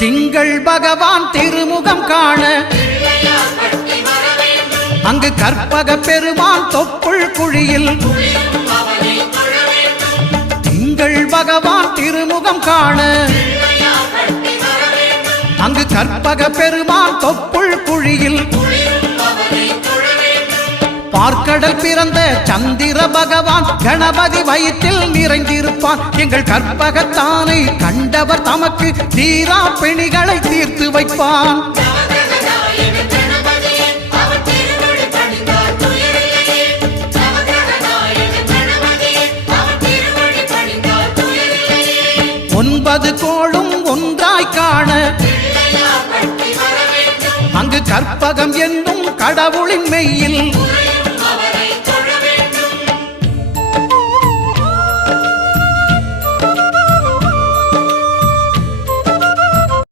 திங்கள் பகவான் திருமுகம் காண அங்கு கற்பக பெருமான் தொப்புள் குழியில் திங்கள் பகவான் திருமுகம் காண அங்கு கற்பக பெருமான் தொப்புள் குழியில் பார்க்கடல் பிறந்த சந்திர பகவான் கணபதி வயிற்றில் நிறைந்திருப்பான். எங்கள் கற்பகத்தானை கண்டவர் தமக்கு தீரா பிணிகளை தீர்த்து வைப்பான். ஒன்பது கோளும் ஒன்றாய் காண அங்கு கற்பகம் என்னும் கடவுளின் மெய்யில்